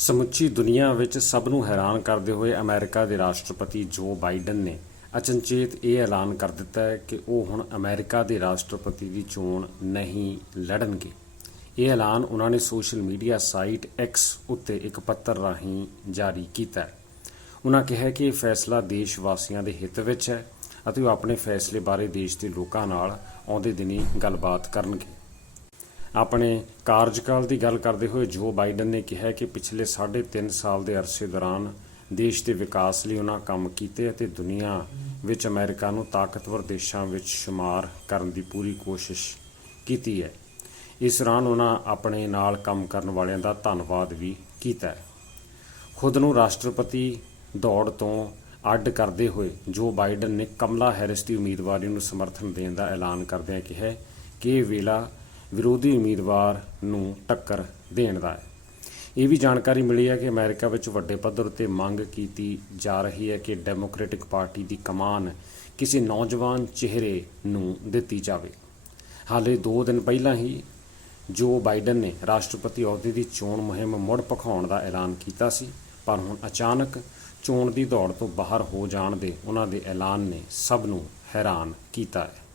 ਸਮੁੱਚੀ ਦੁਨੀਆ ਵਿੱਚ ਸਭ ਨੂੰ ਹੈਰਾਨ ਕਰਦੇ ਹੋਏ ਅਮਰੀਕਾ ਦੇ ਰਾਸ਼ਟਰਪਤੀ ਜੋ ਬਾਈਡਨ ਨੇ ਅਚਨਚੇਤ ਇਹ ਐਲਾਨ ਕਰ ਦਿੱਤਾ ਹੈ ਕਿ ਉਹ ਹੁਣ ਅਮਰੀਕਾ ਦੇ ਰਾਸ਼ਟਰਪਤੀ ਦੀ ਚੋਣ ਨਹੀਂ ਲੜਨਗੇ। ਇਹ ਐਲਾਨ ਉਹਨਾਂ ਨੇ ਸੋਸ਼ਲ ਮੀਡੀਆ ਸਾਈਟ X ਉੱਤੇ ਇੱਕ ਪੱਤਰ ਰਾਹੀਂ ਜਾਰੀ ਕੀਤਾ ਹੈ। ਉਹਨਾਂ ਕਿਹਾ ਕਿ ਇਹ ਫੈਸਲਾ ਦੇਸ਼ ਵਾਸੀਆਂ ਦੇ ਹਿੱਤ ਵਿੱਚ ਹੈ ਅਤੇ ਉਹ ਆਪਣੇ ਫੈਸਲੇ ਬਾਰੇ ਦੇਸ਼ ਦੇ ਲੋਕਾਂ ਨਾਲ ਆਉਂਦੇ ਦਿਨੀ ਗੱਲਬਾਤ ਕਰਨਗੇ। ਆਪਣੇ ਕਾਰਜਕਾਲ ਦੀ ਗੱਲ ਕਰਦੇ ਹੋਏ ਜੋ ਬਾਈਡਨ ਨੇ ਕਿਹਾ ਕਿ ਪਿਛਲੇ 3.5 ਸਾਲ ਦੇ ਅਰਸੇ ਦੌਰਾਨ ਦੇਸ਼ ਦੇ ਵਿਕਾਸ ਲਈ ਉਹਨਾਂ ਕੰਮ ਕੀਤੇ ਅਤੇ ਦੁਨੀਆ ਵਿੱਚ ਅਮਰੀਕਾ ਨੂੰ ਤਾਕਤਵਰ ਦੇਸ਼ਾਂ ਵਿੱਚ ਸ਼ੁਮਾਰ ਕਰਨ ਦੀ ਪੂਰੀ ਕੋਸ਼ਿਸ਼ ਕੀਤੀ ਹੈ। ਇਸ ਦੌਰਾਨ ਉਹਨਾਂ ਆਪਣੇ ਨਾਲ ਕੰਮ ਕਰਨ ਵਾਲਿਆਂ ਦਾ ਧੰਨਵਾਦ ਵੀ ਕੀਤਾ ਹੈ। ਖੁਦ ਨੂੰ ਰਾਸ਼ਟਰਪਤੀ ਦੌੜ ਤੋਂ ਅੱਡ ਕਰਦੇ ਹੋਏ ਜੋ ਬਾਈਡਨ ਨੇ ਕਮਲਾ ਹੈਰਿਸ ਦੀ ਉਮੀਦਵਾਰੀ ਨੂੰ ਸਮਰਥਨ ਦੇਣ ਦਾ ਐਲਾਨ ਕਰਦਿਆਂ ਕਿਹਾ, ਕਿ ਇਹ ਵੇਲਾ ਵਿਰੋਧੀ ਉਮੀਦਵਾਰ ਨੂੰ ਟੱਕਰ ਦੇਣ ਦਾ ਹੈ। ਇਹ ਵੀ ਜਾਣਕਾਰੀ ਮਿਲੀ ਹੈ ਕਿ ਅਮਰੀਕਾ ਵਿੱਚ ਵੱਡੇ ਪੱਧਰ ਉੱਤੇ ਮੰਗ ਕੀਤੀ ਜਾ ਰਹੀ ਹੈ ਕਿ ਡੈਮੋਕ੍ਰੈਟਿਕ ਪਾਰਟੀ ਦੀ ਕਮਾਨ ਕਿਸੇ ਨੌਜਵਾਨ ਚਿਹਰੇ ਨੂੰ ਦਿੱਤੀ ਜਾਵੇ। ਹਾਲੇ 2 ਦਿਨ ਪਹਿਲਾਂ ਹੀ ਜੋ ਬਾਈਡਨ ਨੇ ਰਾਸ਼ਟਰਪਤੀ ਅਹੁਦੇ ਦੀ ਚੋਣ ਮੁਹਿੰਮ ਮੁੜ ਭਖਾਉਣ ਦਾ ਐਲਾਨ ਕੀਤਾ ਸੀ, ਪਰ ਹੁਣ ਅਚਾਨਕ ਚੋਣ ਦੀ ਦੌੜ ਤੋਂ ਬਾਹਰ ਹੋ ਜਾਣ ਦੇ ਉਹਨਾਂ ਦੇ ਐਲਾਨ ਨੇ ਸਭ ਨੂੰ ਹੈਰਾਨ ਕੀਤਾ ਹੈ।